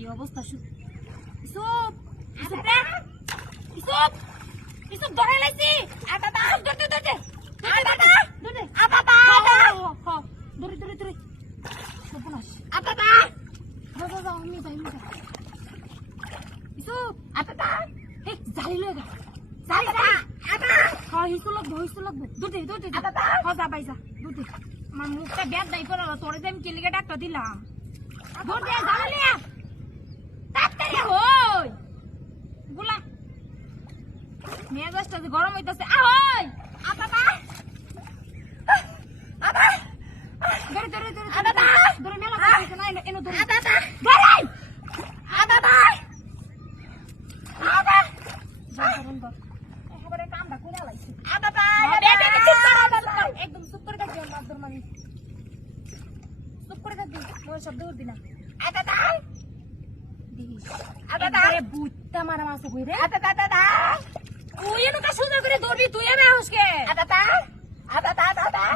কি অবস্থা ইসুপ ইসুপ রে ইসুপ ইসুপ ধরে লাইছি আটা ধরতে ধরতে আটা ধরতে আটা ধরে ধরে ধরে সপনাস আটা যাও আমি যাই ইসুপ আটা হে জালি লগা জালি আটা হ্যাঁ হিসু লাগবো ধরতে ধরতে আটা হ্যাঁ যা বাইসা ধরতে আমার মুখটা ব্যাট দাই করে তোরে যে আমি কেলিকে ডাক্তার দিলাম ধরতে জালি তাড়াতাড়ি হই গুলা মেজাজটা যে গরম হইতাছে আহই আপা ধরে ধরে মেলা করতেছে না এনো ধরে একেবারে কামটা কইরা লাইছি একদম চুপ করে থাকবি মাদর মানি চুপ করে থাকবি মোর শব্দ করবি না আরে বুটটা মারা মাছ কই রে তুই এনো কা সুন্দর করে দৌড়বি তুই এমে হসকে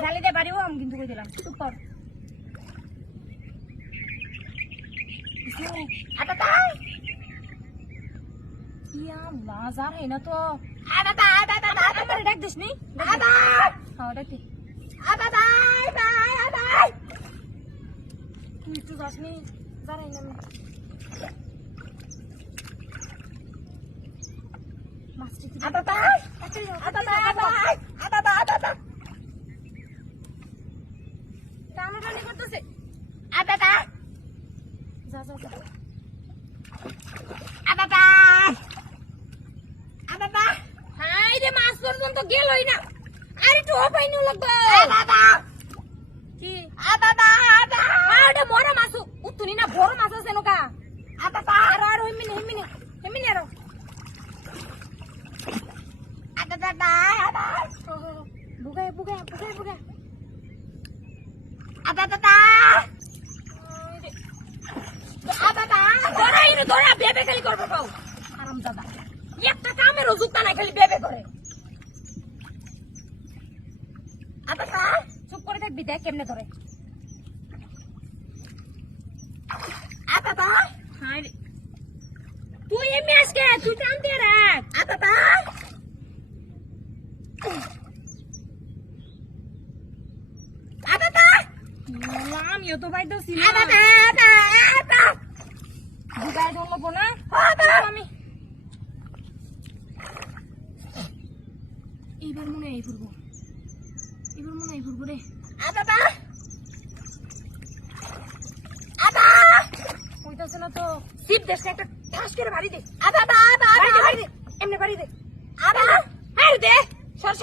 জালি দে বাড়িও আমি কিন্তু কই দিলাম চুপ কর ইয়া বাজার হে না তো আমার ডাক দিস নি হ্যাঁ ডাক দি তুই তো যাস নি জানাই না মাছটি কি টানাটানি করতেছে হাই রে মাছ পর্যন্ত গেলই না আর একটু অপাইনো লাগবে কি আটা মরা মাছ উত্তুনি না বড় মাছ আছে নকা আর হিমিনে আর বুগায় ধরা বেবে খালি করবো পাও আরাম দাদা একটা কামের অজুতা নাই খালি বেবে করে চুপ করে থাকবি দেখ কেমনে ধরে তুই এমনি আজকে তুই টানতে রাখ আমিও তো বাইতেও ছিল বুগায় ধরলো না আমি এইবার মনে হয় ফুরবো রে ওইটাছে না তো সিপ দেশ একটা ঠাস করে বাড়ি দে এমনি বাড়ি দে দে সর